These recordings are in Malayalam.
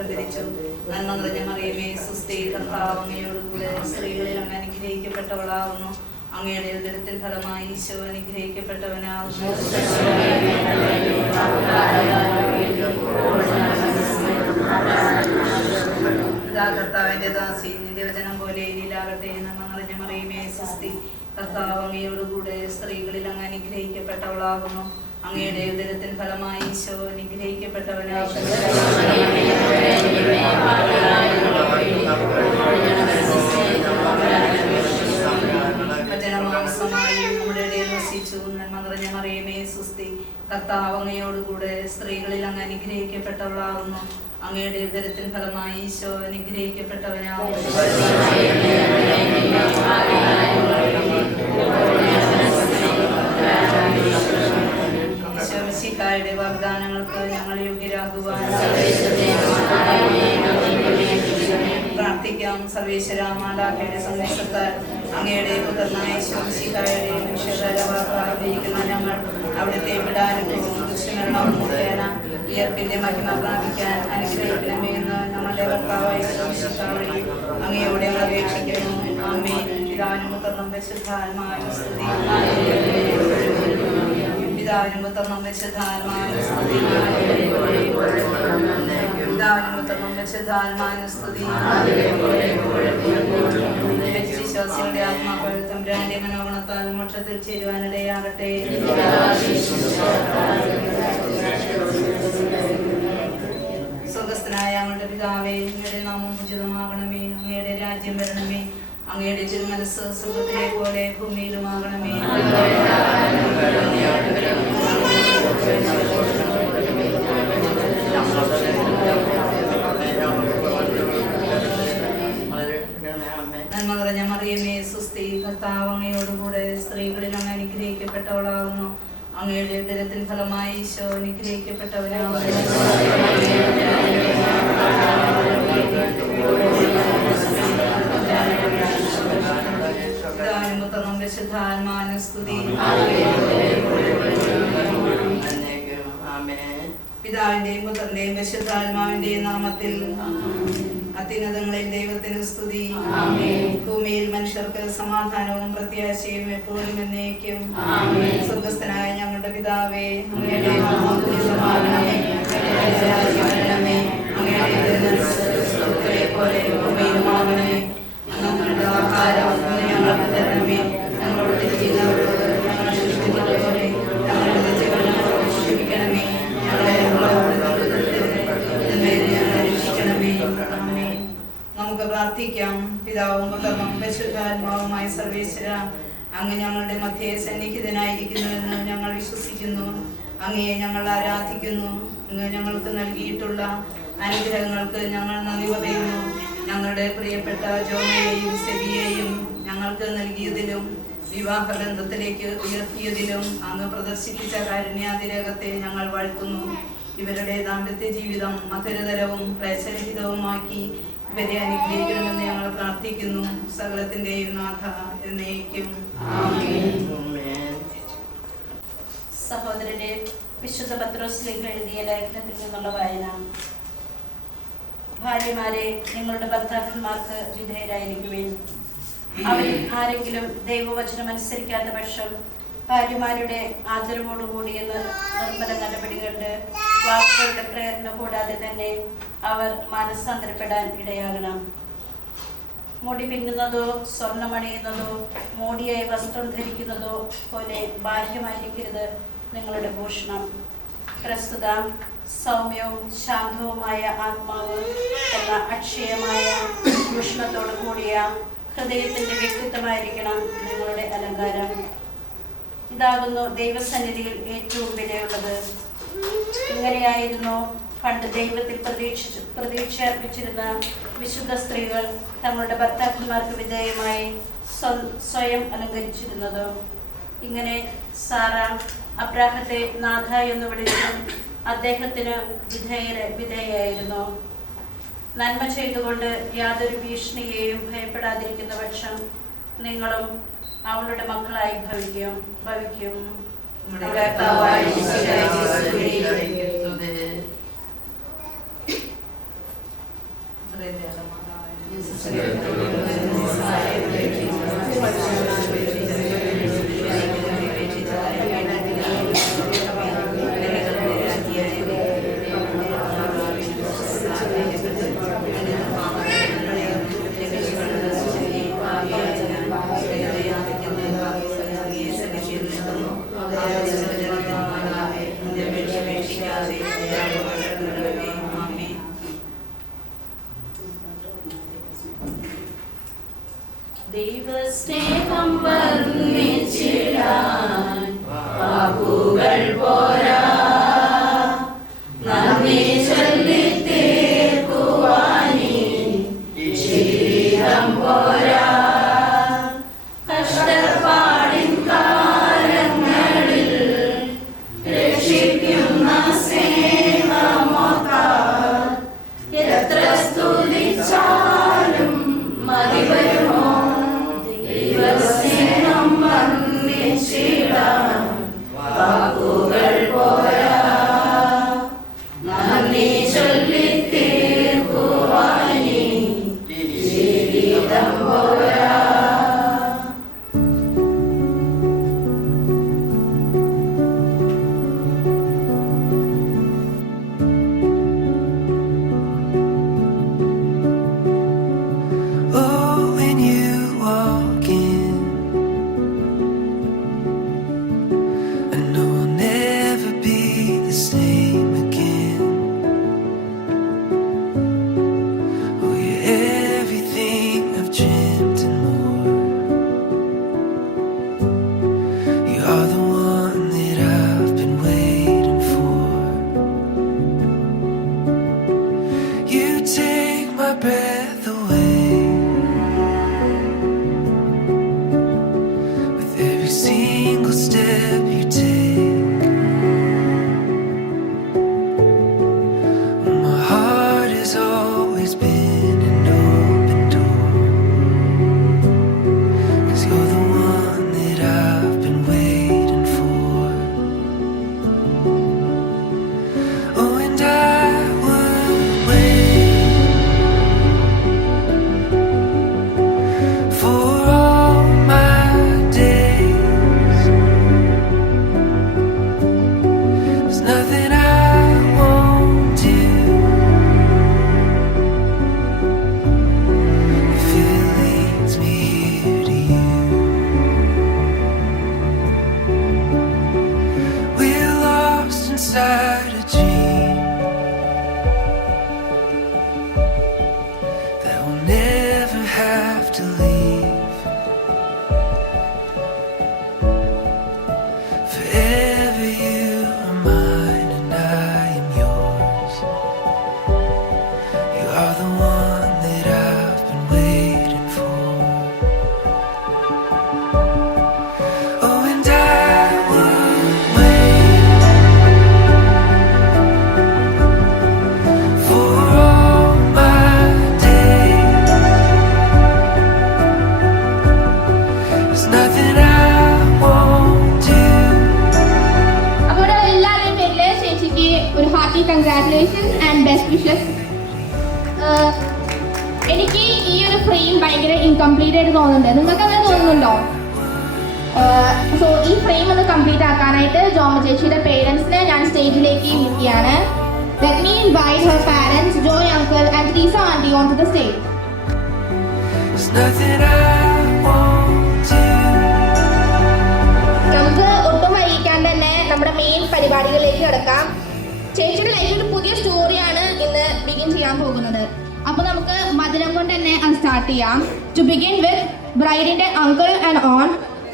പ്രകടിച്ചു. നന്മ നിറഞ്ഞ മറിയമേ സുസ്ഥി, കർത്താവ് അങ്ങയോടുകൂടെ സ്ത്രീകളിൽ അങ്ങ് അനുഗ്രഹിക്കപ്പെട്ടവളാകുന്നു. അങ്ങയുടെ ഉദരത്തിൻ ഫലമായി ഈശോ അനുഗ്രഹിക്കപ്പെട്ടവനാകുന്നു. കർത്താവിന്റെ ദാസി, നിന്റെ വചനം പോലെ ഇതിലാകട്ടെ. നന്മ നിറഞ്ഞ മറിയമേ സുസ്ഥി, കർത്താവ് അങ്ങയോടുകൂടെ സ്ത്രീകളിൽ അങ്ങ് അനുഗ്രഹിക്കപ്പെട്ടവളാകുന്നു. അങ്ങയുടെ ഉദരത്തിൻ ഫലമായി ഈശോ അനുഗ്രഹിക്കപ്പെട്ടവനാകുന്നു. വചനമാംസമായി നമ്മുടെ ഇടയിൽ വസിച്ചു. നന്മ നിറഞ്ഞ മറിയമേ സുസ്ഥി, കർത്താവ് അങ്ങയോടുകൂടെ സ്ത്രീകളിൽ അങ്ങ് അനുഗ്രഹിക്കപ്പെട്ടവളാകുന്നു. അങ്ങയുടെ ഉദരത്തിൻ ഫലമായി ഈശോ അനുഗ്രഹിക്കപ്പെട്ടവനാകുന്നു. ഈശോമിശിഹായുടെ വാഗ്ദാനങ്ങൾക്ക് ഞങ്ങൾ യോഗ്യരാകുവാൻ പ്രാർത്ഥിക്കാം. സർവേശ്വര മാതാവിന്റെ സന്ദേശത്താൽ അങ്ങയുടെ പുത്രനായ ഈശോമിശിഹായുടെ മനുഷ്യരായിരിക്കുന്ന ഞങ്ങൾ അവിടുത്തെ വിടാനുഭവം ദുഷ്ടമരണവും മുഖേന ഉയർപ്പിന്റെ മഹിമ പ്രാപിക്കാൻ അനുഗ്രഹിക്കണമേ എന്ന് ഞങ്ങളുടെ കർത്താവായ ഈശോമിശിഹാ വഴി അങ്ങയോടെ ഞങ്ങൾ അപേക്ഷിക്കുന്നു. ആമേൻ. പിതാവിനും പുത്രനും പരിശുദ്ധാത്മാവിനും സ്തുതി. പിതാവിനും പുത്രനും പരിശുദ്ധാത്മാവിനും സ്തുതി. പിതാവിനും പുത്രനും പരിശുദ്ധാത്മാവിനും സ്തുതി. വിശ്വാസികളുടെ ആത്മാക്കൾ തമ്പുരാന്റെ മനോഗുണത്താൽ മോക്ഷത്തിൽ ചേരുവാനിടയാകട്ടെ. സ്വർഗ്ഗസ്ഥനായ ഞങ്ങളുടെ പിതാവേ, അങ്ങയുടെ നാമം ഉചിതമാകണമേ. അങ്ങയുടെ രാജ്യം വരണമേ. അങ്ങയുടെ തിരുമനസ്സ് സ്വർഗ്ഗത്തിലെ പോലെ ഭൂമിയിലുമാകണമേ. നന്മ നിറഞ്ഞ മറിയമേ സുസ്ഥി, കർത്താവ് അങ്ങയോടുകൂടെ സ്ത്രീകളിൽ അങ്ങ് അനുഗ്രഹിക്കപ്പെട്ടവളാകുന്നു. അങ്ങയുടെ ഉദരത്തിൻ ഫലമായി ഈശോ അനുഗ്രഹിക്കപ്പെട്ടവനാകുന്നു. പിതാവിനും പുത്രനും പരിശുദ്ധാത്മാവിനും സ്തുതി. പിതാവിന്റെയും പുത്രന്റെയും പരിശുദ്ധാത്മാവിന്റെയും നാമത്തിൽ അത്യുന്നതങ്ങളിൽ ദൈവത്തിന് സ്തുതി. ഭൂമിയിൽ മനുഷ്യർക്ക് സമാധാനവും പ്രത്യാശയും എപ്പോഴും എന്നേക്കും. സ്വർഗ്ഗസ്ഥനായ ഞങ്ങളുടെ പിതാവേ, അങ്ങയുടെ നാമം പൂജിതമാകണമേ. അങ്ങയുടെ രാജ്യം വരണമേ. അങ്ങയുടെ തിരുമനസ്സ് സ്വർഗ്ഗത്തിലെ പോലെ ഭൂമിയിലുമാകണമേ. ഞങ്ങളുടെ ആഹാരം ഇന്ന് ഞങ്ങൾക്ക് തരണമേ. ഞങ്ങളോട് തെറ്റ് ചെയ്യുന്നവരോട് ഞങ്ങൾ ക്ഷമിക്കുന്നത് പോലെ ഞങ്ങളുടെ തെറ്റുകൾ ഞങ്ങളോട് ക്ഷമിക്കണമേ. ഞങ്ങളെ രക്ഷിക്കണമേ. നമുക്ക് പ്രാർത്ഥിക്കാം. പിതാവും പുത്രനും പരിശുദ്ധാത്മാവുമായ സർവേശ്വര, അങ്ങ് ഞങ്ങളുടെ മധ്യേ സന്നിഹിതനായിരിക്കുന്നുവെന്ന് ഞങ്ങൾ വിശ്വസിക്കുന്നു. അങ്ങയെ ഞങ്ങൾ ആരാധിക്കുന്നു. അങ്ങ് ഞങ്ങൾക്ക് നൽകിയിട്ടുള്ള അനുഗ്രഹങ്ങൾക്ക് ഞങ്ങൾ നന്ദി പറയുന്നു. ഞങ്ങളുടെ പ്രിയപ്പെട്ട ജോമയെയും സെബിയെയും ഞങ്ങൾക്ക് നൽകിയതിലും വിവാഹബന്ധത്തിലേക്ക് ഉയർത്തിയതിലും അങ്ങ് പ്രദർശിപ്പിച്ച കാരുണ്യാതിരേകത്തെ ഞങ്ങൾ വാഴ്ത്തുന്നു. ഇവരുടെ ദാമ്പത്യ ജീവിതം മധുരതരവും ക്ലേശരഹിതവുമാക്കി ഇവരെ അനുഗ്രഹിക്കണമെന്ന് ഞങ്ങൾ പ്രാർത്ഥിക്കുന്നു. സകലത്തിന്റെയും നാഥ എന്നേക്കും. സഹോദരരെ, വിശുദ്ധ പത്രോസിലേക്ക് എഴുതിയ ലേഖനത്തിൽ നിന്നുള്ള വായന. ഭാര്യമാരെ, നിങ്ങളുടെ ഭർത്താക്കന്മാർക്ക് വിധേയരായിരിക്കുവിൻ. അവരിൽ ആരെങ്കിലും ദൈവവചനം അനുസരിക്കാത്ത പക്ഷം ഭാര്യമാരുടെ ആദരവോടുകൂടിയ നിർമ്മല നടപടികളുടെ വാക്കുകളുടെ പ്രേരണ കൂടാതെ തന്നെ അവർ മാനസാന്തരപ്പെടാൻ ഇടയാകണം. മുടി പിന്നുന്നതോ സ്വർണ്ണമണിയുന്നതോ മോടിയായ വസ്ത്രം ധരിക്കുന്നതോ പോലെ ബാഹ്യമായിരിക്കരുത് നിങ്ങളുടെ ഭൂഷണം. പ്രസ്തുത സൗമ്യവും ശാന്തവുമായ ആത്മാവ് എന്ന അക്ഷയമായ ഭൂഷണത്തോടു കൂടിയ ഹൃദയത്തിന്റെ വ്യക്തിത്വമായിരിക്കണം നിങ്ങളുടെ അലങ്കാരം. ഇതാകുന്നു ദൈവസന്നിധിയിൽ ഏറ്റവും വിലയുള്ളത്. ഇങ്ങനെയായിരുന്നു പണ്ട് ദൈവത്തിൽ പ്രതീക്ഷ അർപ്പിച്ചിരുന്ന വിശുദ്ധ സ്ത്രീകൾ തങ്ങളുടെ ഭർത്താക്കന്മാർക്ക് വിധേയമായി സ്വയം അലങ്കരിച്ചിരുന്നത്. ഇങ്ങനെ സാറ അബ്രാഹത്തെ നാഥ എന്ന് വിളിച്ചു അദ്ദേഹത്തിന് വിധേയായിരുന്നു. നന്മ ചെയ്തുകൊണ്ട് യാതൊരു ഭീഷണിയെയും ഭയപ്പെടാതിരിക്കുന്ന പക്ഷം നിങ്ങളും അവളുടെ മക്കളായി ഭവിക്കും. ദൈവസ്നേഹം വർണ്ണിച്ചിടാൻ വാക്കുകൾ പോരാ, നന്ദി ചൊല്ലി തീർക്കുവാനീ ജീവിതം പോരാ. കഷ്ടപ്പാടിൻ കാലങ്ങളിൽ രക്ഷിക്കുന്ന സ്നേഹമോർത്താൽ എത്ര സ്തുതിച്ചാലും മതി വരുമോ? ദൈവസ്നേഹം വർണ്ണിച്ചിടാൻ വാക്കുകൾ പോരാ, നന്ദി ചൊല്ലി തീർക്കുവാനീ ജീവിതം പോരാ. Oh, when you walk in, I know I'll never be the same again. Oh, you're everything I've dreamt and more. You are the one that I've been waiting for. You take my breath away with every single step you take. My heart has always been an open door, 'cause you're the one that I've been waiting for. Oh, and I would wait for all my days. There's nothing I won't do if it leads me here to you. We're lost inside a dream that will never have to leave. Forever you are mine and I am yours. You are the one that I've been waiting for. Oh, and I would wait for all my days. There's nothing I won't do. അപ്പോൾ എല്ലാവരുടെയും പേരില് ചേച്ചിക്ക് ഒരു hearty congratulations and best wishes. എനിക്ക് ഈ ഒരു ഫ്രെയിം ഭയങ്കര ഇൻകംപ്ലീറ്റ് ആയിട്ട് തോന്നുന്നുണ്ട്. നിങ്ങൾക്ക് അങ്ങനെ തോന്നുന്നുണ്ടോ? സോ ഈ ഫ്രെയിം ഒന്ന് കംപ്ലീറ്റ് ആക്കാനായിട്ട് ജോമ ചേച്ചിയുടെ പേരൻസിനെ ഞാൻ സ്റ്റേജിലേക്ക് വിളിക്കുകയാണ്. Let me invite her parents, Joy uncle and Teresa auntie onto the stage. There's nothing I won't do. നമുക്ക് ഒട്ടും വൈകിക്കാണ്ട് തന്നെ നമ്മുടെ മെയിൻ പരിപാടികളിലേക്ക് കിടക്കാം. ചേച്ചിയുടെ ലൈഫിൽ ഒരു പുതിയ സ്റ്റോറിയാണ് ഇന്ന് ബിഗിൻ ചെയ്യാൻ പോകുന്നത്. അപ്പോൾ നമുക്ക് മധുരം കൊണ്ട് തന്നെ അത് സ്റ്റാർട്ട് ചെയ്യാം. ടു ബിഗിൻ വിത്ത് ബ്രൈഡിന്റെ uncle and on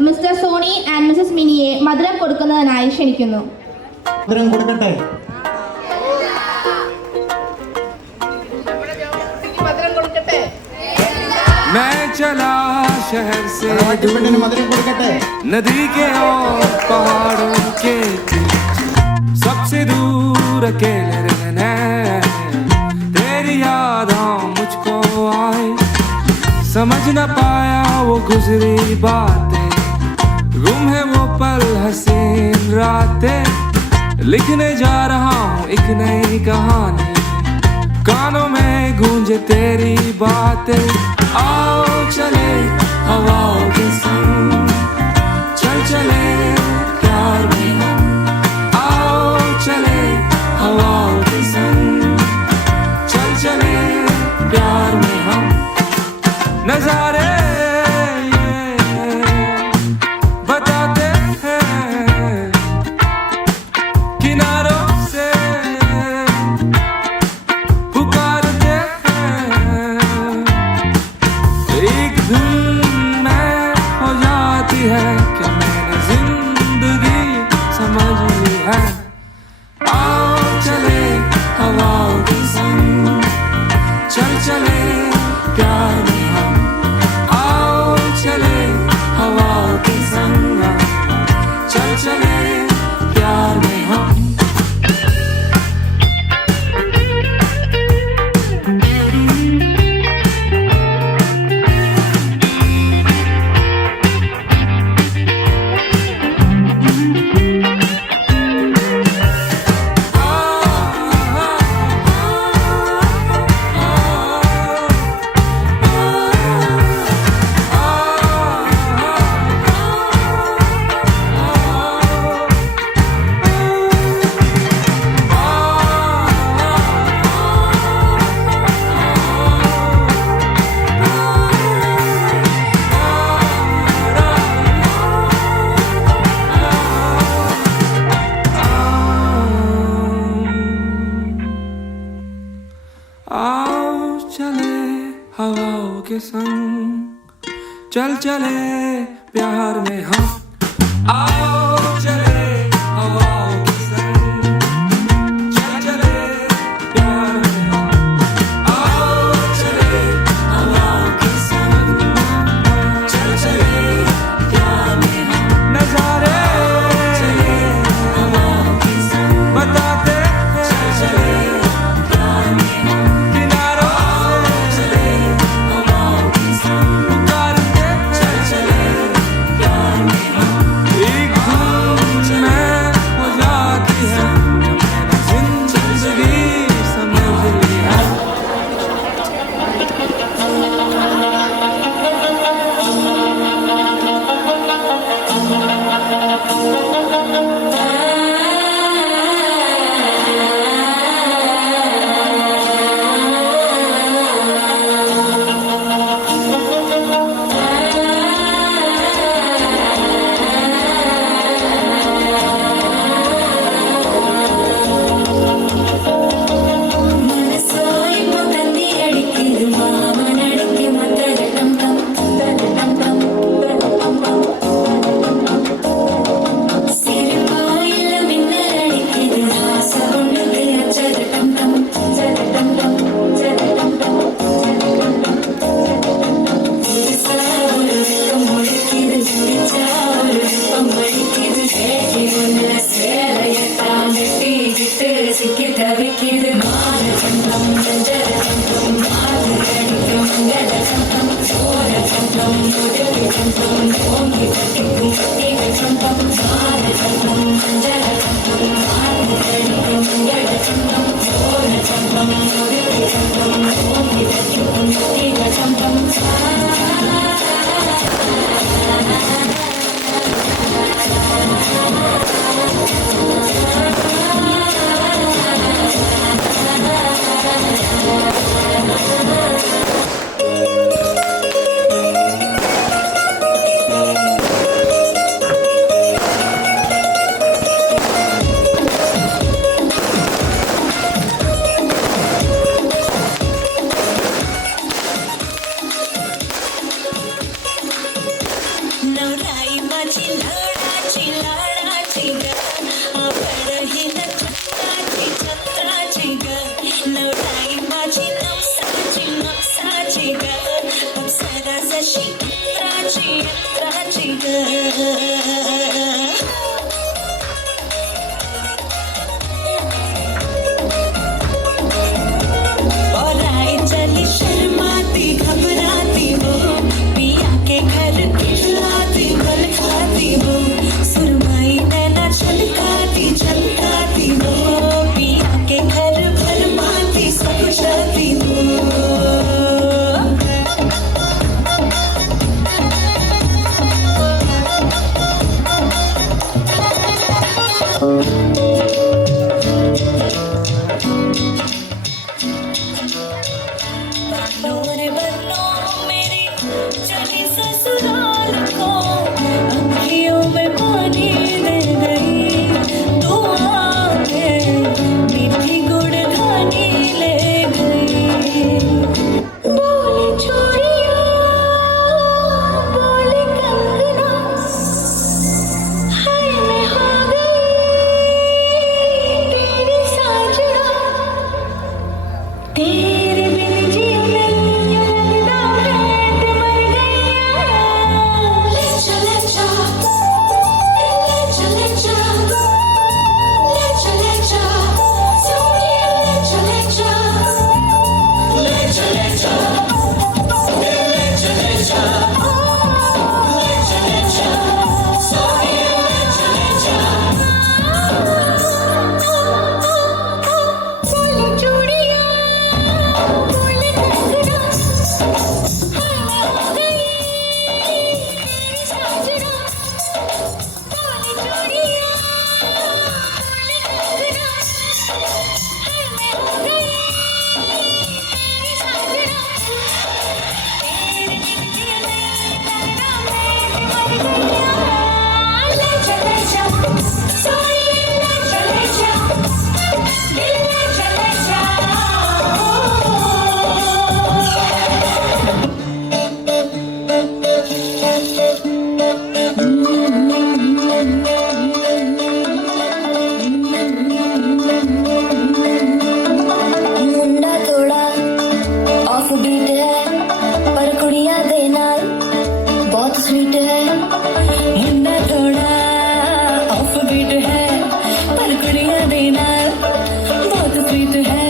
mister Soni and missus മിനിയെ മധുരം കൊടുക്കുന്നതിനായി ക്ഷണിക്കുന്നു. മധുരം കൊടുക്കട്ടെ. മധുരം കൊടുക്കട്ടെ. मैं चला शहर से പെണ്ണിന് മധുരം കൊടുക്കട്ടെ. नदी के और पहाड़ों के बीच सबसे दूर अकेले रहना है। तेरी यादें मुझको आई, समझ न पाया वो गुजरी बातें, गुम है वो पल हसीन रातें। लिखने जा रहा हूँ एक नई कहानी, कानों में गूंजे तेरी बातें। आओ चले हवाओं के संग, चल चले प्यार में हम। आओ चले हवाओं के संग, चल चले प्यार में हम। नजारे बताते हैं किनारों से पुकारते हैं। एक धुन में हो जाती है क्या मैंने जिंदगी समझ ली है। आओ चले हवाओं के संग, चल चले प्यार में हम। आओ चले हवाओं के संग, चल चले प्यार में हम। आओ चले हवाओं के संग, चल चले प्यार में हम। आओ चले हवाओं के संग, चल चले प्यार में हम। आओ चले हवाओं के संग, चल चले प्यार में हम। नजारे चले हवाओं के संग, बताते चल चले प्यार में हम। एक ऑफ बीट है पर कुड़िया दे नाल बहुत स्वीट है मुंडा थोड़ा ऑफ बीट है पर कुड़िया दे नाल बहुत स्वीट है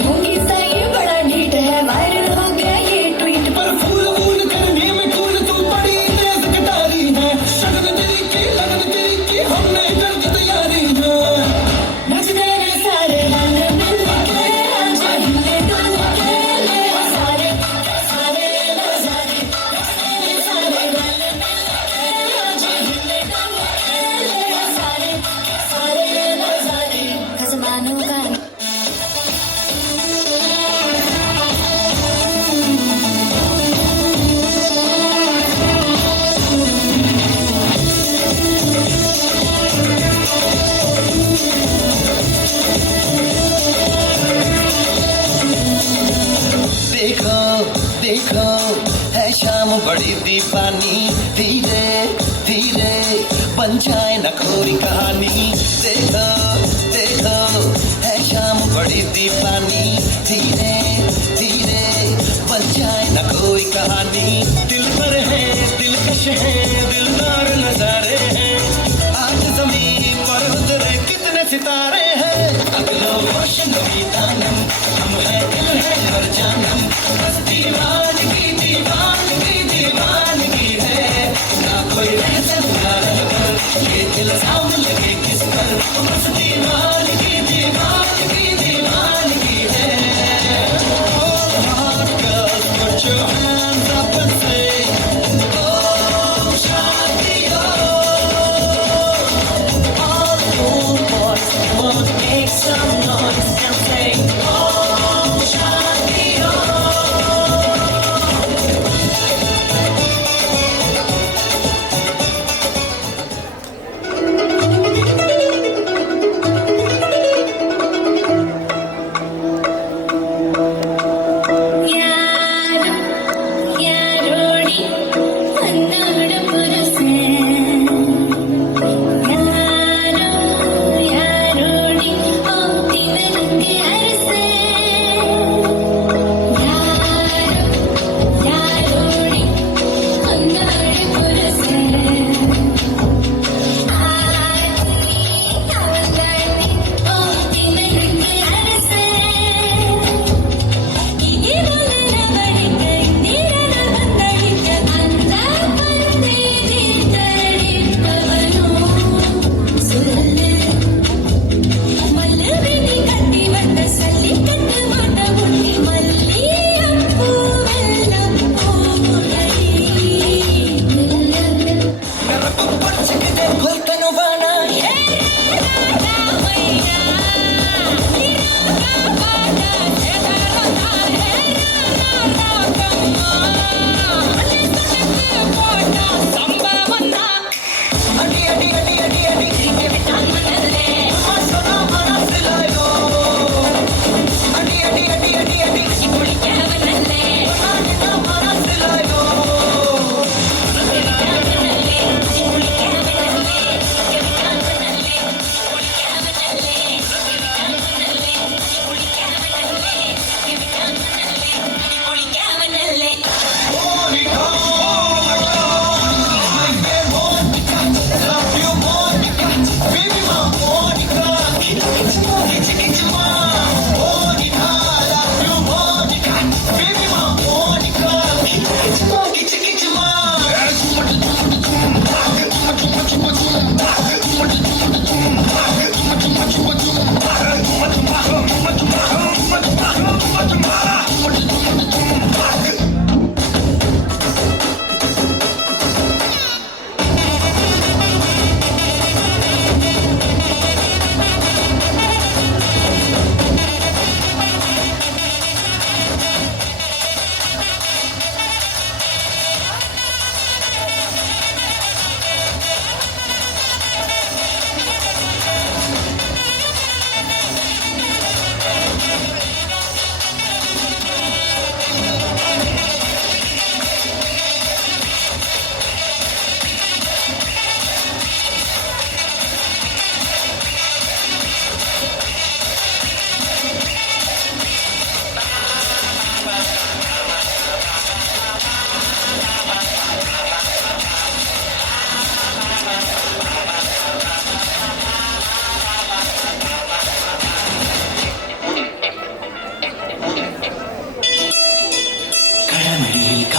ढोंगी सा ये बड़ा ढीठ है वायरल हो गया ये ट्वीट पर फूल फूल करने में कूल तू बड़ी तेज कटारी है शगन तेरी की हमने कर दी तैयारी है नचते रे सारे रंग मिल के आज हिले डुल के ले सारे सारे नजारे नचते रे सारे रंग मिल के आज हिले डुल के ले सारे सारे नजारे खजमानों का देखो देखो है शाम बड़ी दीवानी धीरे धीरे बन जाए न कोई कहानी देखो देखो है शाम बड़ी दीवानी धीरे धीरे बन जाए न कोई कहानी दिल पर है दिलकश है दिलदार नजारे हैं आज जमीन पर उतरे कितने सितारे हैं अगलो रोशन भी दानम हम है दिल है हर जानम बस दीवानगी दीवानगी दीवानगी है ना कोई रहसन ना रहबर ये दिल साम लगे किस पर बस दीवानगी दीवानगी दीवानगी है Oh hot girls put your hands up and say Oh Shanti Oh all you boys come on make some noise and say Oh Shanti Oh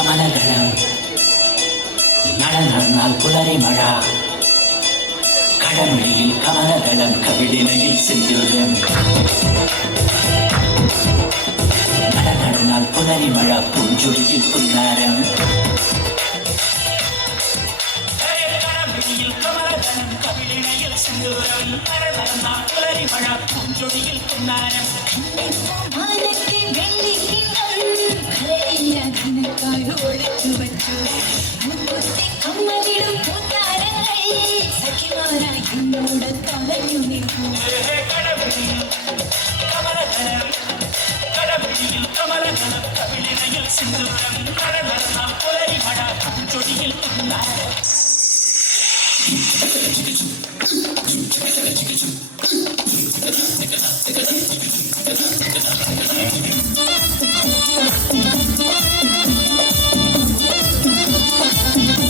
കമലദളം മഴ നടന്നാൽ പുലരി മഴ കടമഴിയിൽ കമലദളം കവിളിനയിൽ സിന്ദൂരം മഴ നടന്നാൽ പുലരി മഴ പൂഞ്ചുടിയിൽ പുന്നാരം കടമഴിയിൽ കമലദളം കവിളിനയിൽ സിന്ദൂരം മഴ നടന്നാൽ പുലരി മഴ പൂഞ്ചുടിയിൽ പുന്നാരം മാനത്തെ വെള്ളിക്കിണ്ണം കരയിലതിനക്കായി ഒളിച്ചു വച്ചു മുൻപത്തെ കമ്മലിടും പൂത്താരങ്ങൾ സഖിമാരായി എന്നോട് തടഞ്ഞു നിൽക്കൂ കടമഴിയിൽ കമലദളം കവിളിനയിൽ സിന്ദൂരം മഴ നടന്നാൽ പുലരി മഴ പൂഞ്ചുടിയിൽ പുന്നാരം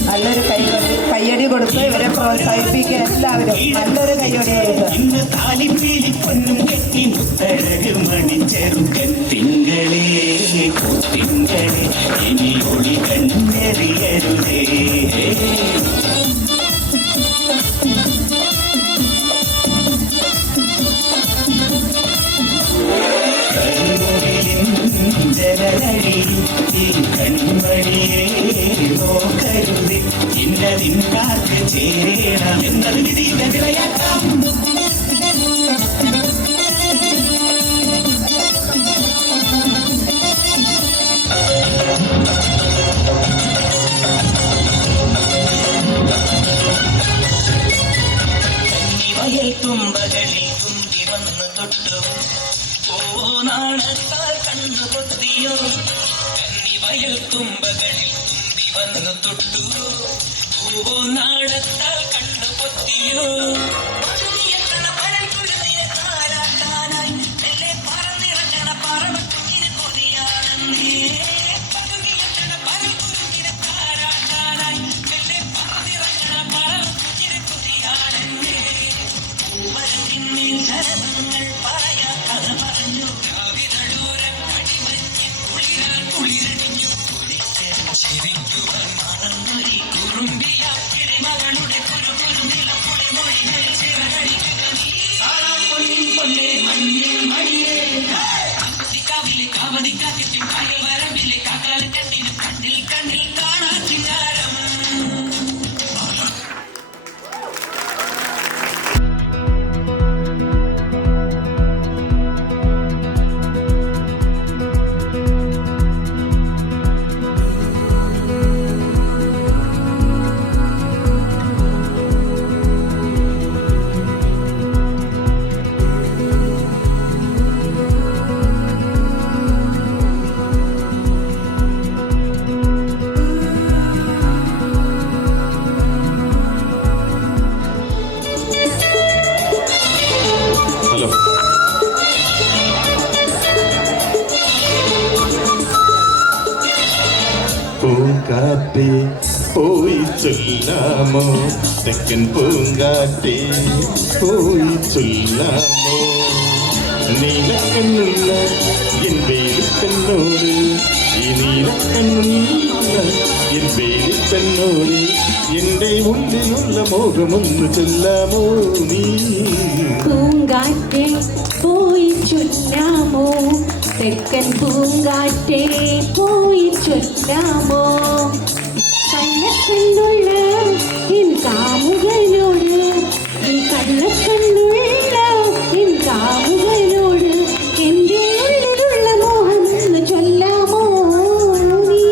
നല്ലൊരു കയ്യടി കൊടുത്ത് ഇവരെ പ്രോത്സാഹിപ്പിക്കുക എല്ലാവരും നല്ലൊരു കയ്യടി കൊടുക്കുക. ഇന്ന് താലിപ്പീലി പൊന്നും കെട്ടി മുത്തഴക് മണിച്ചെറുക്കൻ തിങ്കളേ തിങ്കളേ ഇനി ഒളി കണ്ണെറിയരുതേ ജനനഴിയിൽ ഈ കൺമണിയെ നോക്കരുത് ഇന്നതിൻകാർക്ക് ചേരണം എന്നത് വിധിയുടെ വിളയാട്ടം കന്നിവയൽ തുമ്പകളിൽ തുമ്പി വന്ന് തൊട്ടു ഓ നാണത്താൽ കണ്ണു പൊത്തിയോ കന്നിവയൽ തുമ്പകളിൽ തുമ്പി വന്ന് തൊട്ടു ഓ നാണത്താൽ കണ്ണു പൊത്തിയോ പൂങ്കാറ്റേ പോയി ചൊല്ലാമോ തെക്കൻ പൂങ്കാറ്റേ പോയി ചൊല്ലാമോ നീലക്കണ്ണുള്ള എൻ വേലിപ്പെണ്ണോട് ഈ നീലക്കണ്ണുള്ള എൻ വേലിപ്പെണ്ണോട് എന്റെ ഉള്ളിലുള്ള മോഹമൊന്ന് ചൊല്ലാമോ നീ പൂങ്കാറ്റേ പോയി ചൊല്ലാമോ തെക്കൻ പൂങ്കാറ്റേ പോയി ചൊല്ലാമോ കള്ളക്കണ്ണുള്ള എൻ കാമുകനോട് കള്ളക്കണ്ണുള്ള എൻ കാമുകനോട് എൻ്റെ ഉള്ളിലുള്ള മോഹം എന്ന് ചൊല്ലാമോ നീ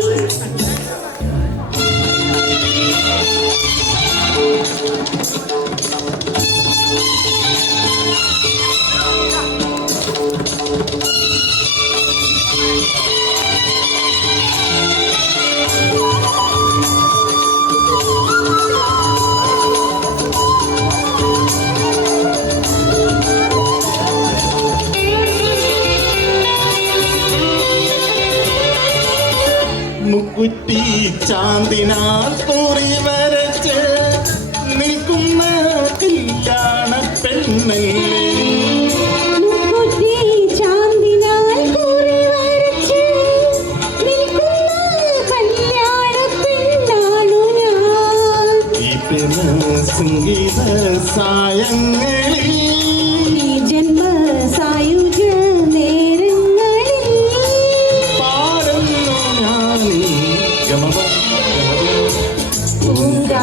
മുക്കുറ്റി ചാന്തിനാൽ കുറി വരച്ച് നിൽക്കുന്ന കല്യാണ പെണ്ണല്ലേ മുക്കുറ്റി ചാന്തിനാൽ കുറി വരച്ച് നിൽക്കുന്ന കല്യാണ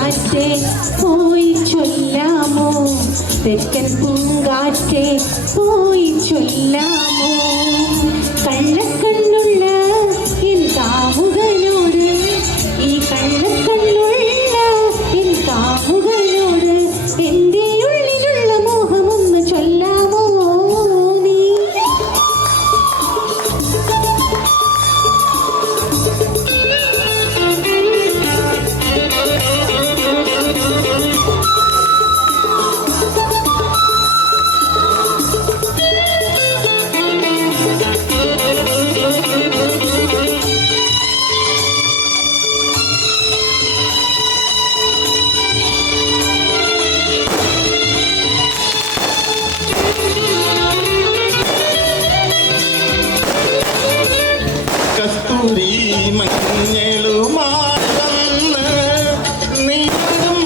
പൂങ്കാറ്റേ പോയി ചൊല്ലാമോ തെക്കൻ പൂങ്കാറ്റേ പോയി ചൊല്ലാമോ കള്ളക്കണ്ണുള്ള എൻ കാമുകനോട് ഈ കള്ളക്കണ്ണുള്ള എൻ കാമുകനോട് എൻ്റെ ഉള്ളിലുള്ള മോഹമൊന്ന് ചൊല്ലാമോ നീ കസ്തൂരി മഞ്ഞളുമായി വന്ന് നീളും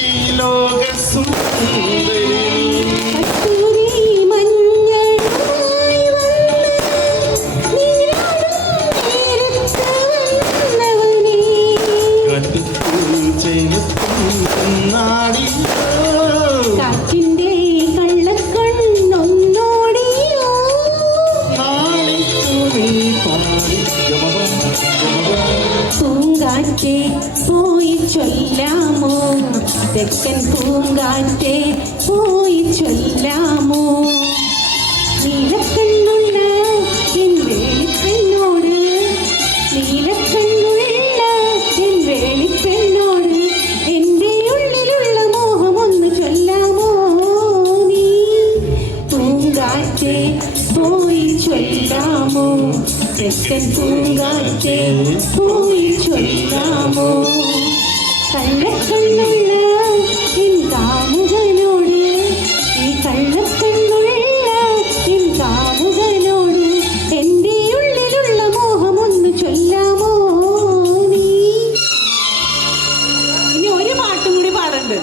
ഈ ലോക സുന്ദരി കസ്തൂരി മഞ്ഞളുമായി വന്ന് നീരാടും നേരത്ത് വന്നവനേ കാറ്റിന്റെ കള്ളക്കണ്ണൊന്നോടിയോ പൂങ്കാറ്റേ പോയി ചൊല്ലാമോ തെക്കൻ പൂങ്കാറ്റേ പോയി ചൊല്ലാമോ നീലക്കണ്ണുള്ള എൻ വേളിപ്പെണ്ണോട് നീലക്കണ്ണുള്ള എൻ വേളിപ്പെണ്ണോട് എൻ്റെ ഉള്ളിലുള്ള മോഹമൊന്ന് ചൊല്ലാമോ നീ പൂങ്കാറ്റേ പോയി ചൊല്ലാമോ തെക്കൻ പൂങ്കാറ്റേ പോയി ചൊല്ലാമോ കള്ളക്കണ്ണുള്ള എൻ കാമുകനോട് ഈ കള്ളക്കണ്ണുള്ള എൻ കാമുകനോട് എൻ്റെ ഉള്ളിലുള്ള മോഹമൊന്ന് ചൊല്ലാമോ നീ ഇനി ഒരു പാട്ടും കൂടി പാടണ്ട്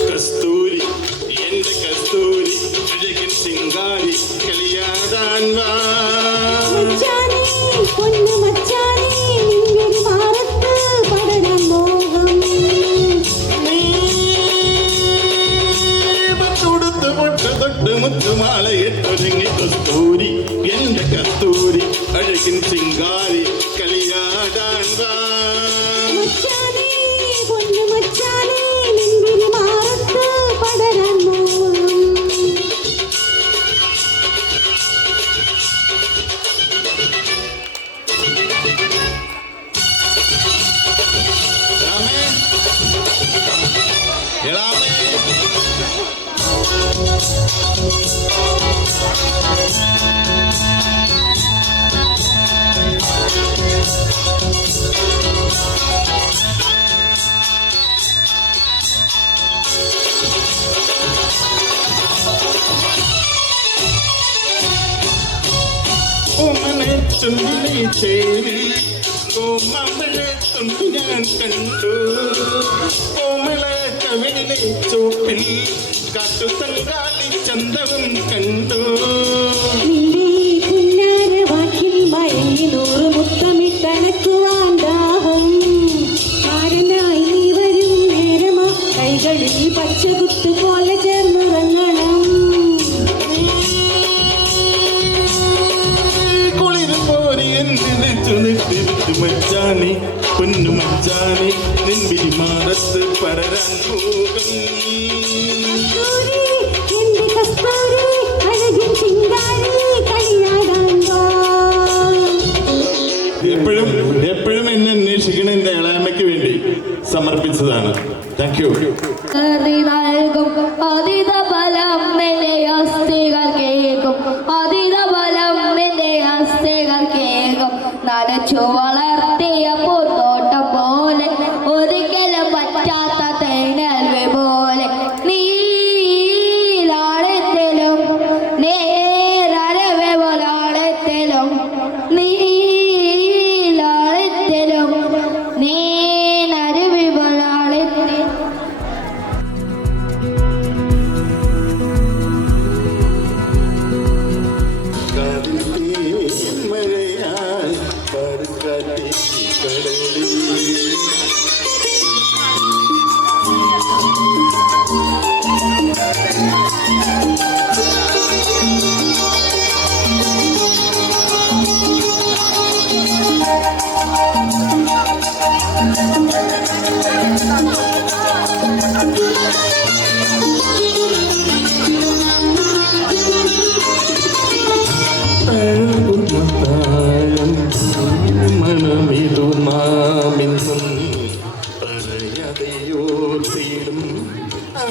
കസ്തൂരി എന്റെ കസ്തൂരി അഴകിൻ സിംഗാരി കളിയാടാൻ വാ മച്ചാനേ പൊന്നു മച്ചാനേ നിന്റെ മാറത്ത് പടരാൻ മോഹം തൊടുത്ത് പൊട്ട് തൊട്ട് മുത്തുമാലയിട്ടൊരുങ്ങി കസ്തൂരി എന്റെ കസ്തൂരി അഴകിൻ സിംഗാരി കളിയാടാൻ വാ മച്ചാനേ പൊന്നു മച്ചാനേ നിന്റെ മാറത്ത് പടരാൻ മോഹം രാമേ എളാമേ ഓമനെ ചുണ്ടിനെ ചേരി ഓമമ്പഴെ തുമ്പി ഞാൻ കണ്ടു ഓമള കവിളിലെ ചോപ്പിൽ കാട്ടുതങ്കാലി ചന്തവും കണ്ടു നിന്റെ പുന്നാര വാക്കിൽ മയങ്ങി നൂറ് മുത്തമിട്ടണക്കുവാൻ ദാഹം ആരനായി നീ വരും നേരമാ കൈകളിൽ പച്ചകുത്ത് പോലെ ചേർന്നുറങ്ങണം കുളിർ പോരി എന്തിച്ചു നിട്ടിരുത്ത് മച്ചാനെ പൊന്നു മച്ചാനെ നിൻപിരി മാറത്ത് പടരാൻ പോകും കസ്തൂരി, എന്റെ കസ്തൂരി, അഴകിൻ ചിങ്കാരി, കളിയാടാൻ വാ. എപ്പോഴും എന്നെ അന്വേഷിക്കണ എന്റെ ഇളയമ്മയ്ക്ക് വേണ്ടി സമർപ്പിച്ചതാണ്. Thank you. നൽകും അതിത ബലം എന്റെ അസ്ഥികൾ കേൾക്കും അതിത ബലം എന്റെ അസ്ഥികൾ കേൾക്കും നനച്ചു വളർത്തിയ പൂന്തോട്ടം പോലെ ഒരിക്കലും പറ്റാത്ത തേനൽവി പോലെ നീലാളത്തിലും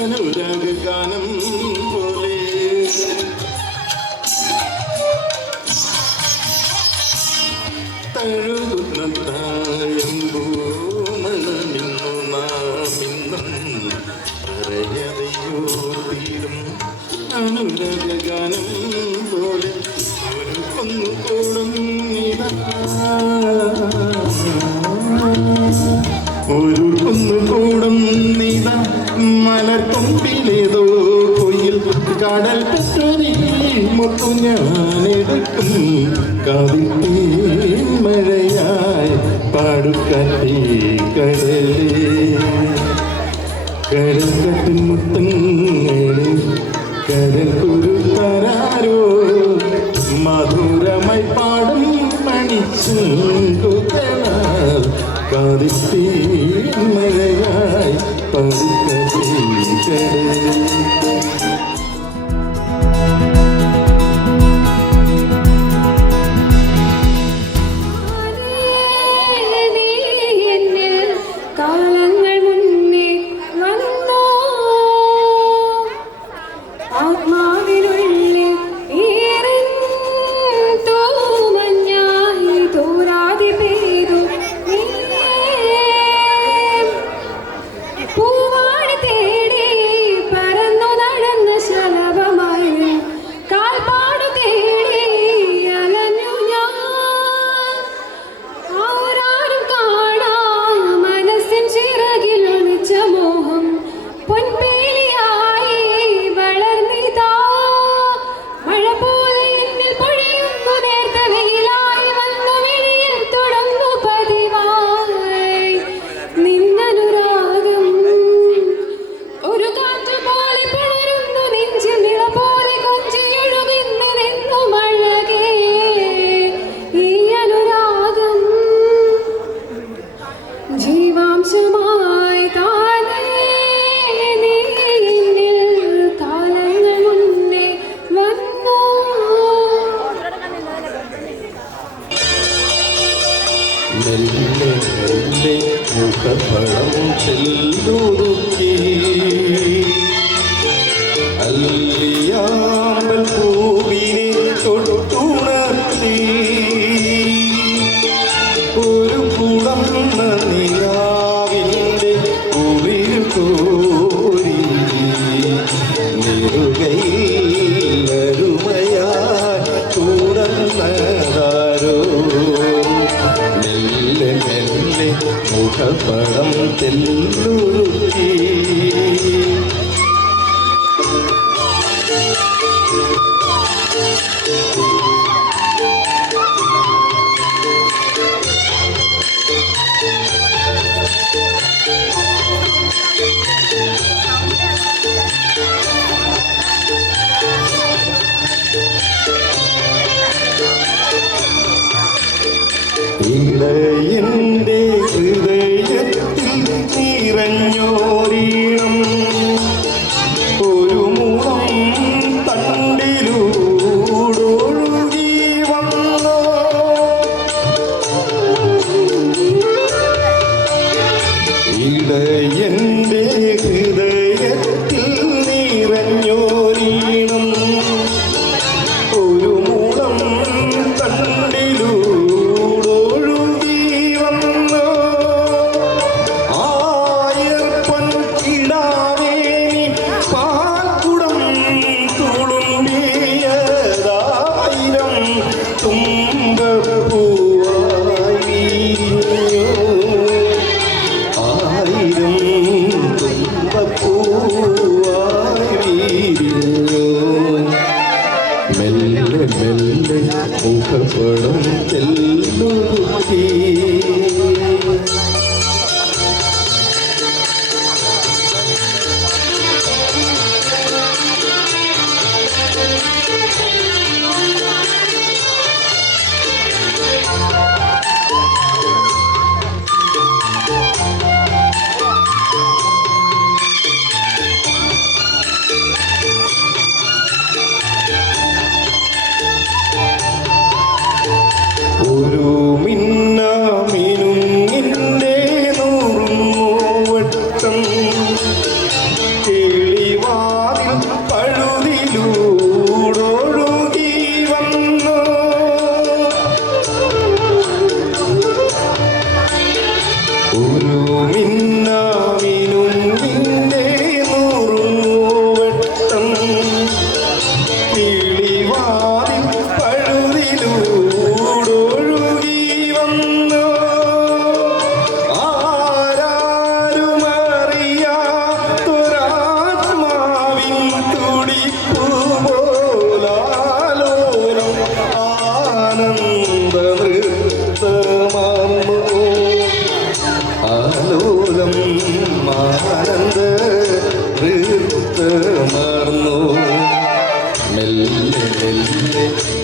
അനുരാഗഗാനം പോലെ തഴുകുന്ന താഴമ്പൂ മണമിന്നു നാമിന്നും പറയതയോ തീരും അനുരാഗഗാനം പോലെ ഒരു കൊന്നുകൂടും ഒരു കുന്നുകൂടും നീത മലർക്കൊമ്പിലേതോ കൊയിൽ കടൽ പെട്ടൊരി മുത്തു ഞാനെടുക്കും കവിത്തേ മഴയായി പാടുക്കട്ടേ കടലേ കടൽക്കട്ടിൻ മുത്തങ്ങളെ കടൽ കുരു തരാരോ മധുരമായി പാടും മണിച്ചുകുകളാൽ കാതിത്തേ മഴയായി പാടുക്കട്ടേ കടലേ കാലങ്ങൾ മുന്നേ വന്നോ ആത്മാവിനുള്ളിൽ ഈറൻ തൂമഞ്ഞായി തോരാതെ പെയ്തു പൂവാടി തേടി പരന്നു നടന്ന ശലഭമായി കാൽപ്പാടു തേടി അലഞ്ഞു ഞാൻ ആരാരും കാണാ മനസ്സിൻ ചിറകിൽ ഒളിച്ച മോഹം പൊൻപേലിയായി വളർന്നിതാ മഴ പോലെ എന്നിൽ പൊഴിയുന്നു നേർത്ത വെയിലായി വന്നു വിഴിയിൽ തുടർന്നു പതിവായി നിന്നനുരാഗം ഒരു കാറ്റ് പോലെ പടരുന്നു നെഞ്ചിൽ നിള പോലെ കൊഞ്ചിയൊഴുകുന്നു നിന്നു മഴകേ ഈ അനുരാഗം ജീവാംശമായി താനേ നീ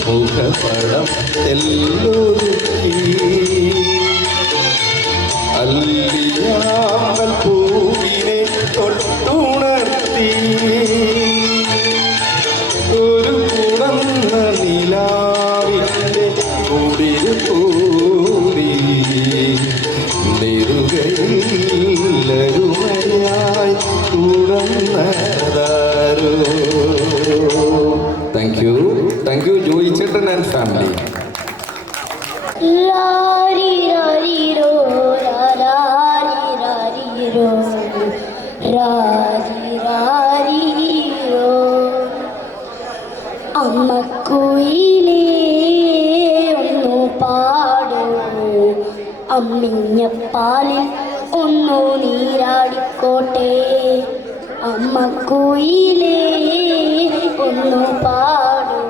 മുഖപടം എല്ലൊരുക്കി അല്ലിയാമ്പൽ പൂവിനെ തൊട്ടുണർത്തി ഒരു കുടന്ന നിലാവിൻ്റെ കുടിരു കൂടി നെറുകയിലരുമയായി കുടന്നതാരോ. താങ്ക് യു ജോയി ചേട്ടൻ ആൻഡ് ഫാമിലി. ലാരി ലാരിരോ ലാരി ലാരിരോ ലാരി ലാരിരോ അമ്മക്കുയിലേ ഒന്നു പാടൂ അമ്മിഞ്ഞപ്പാലിൽ ഒന്നു നീരാടിക്കോട്ടെ അമ്മക്കുയിലേ ഒന്നു പാടൂ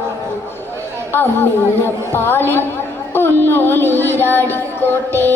അമ്മിഞ്ഞപ്പാലിൽ ഒന്നു നീരാടിക്കോട്ടെ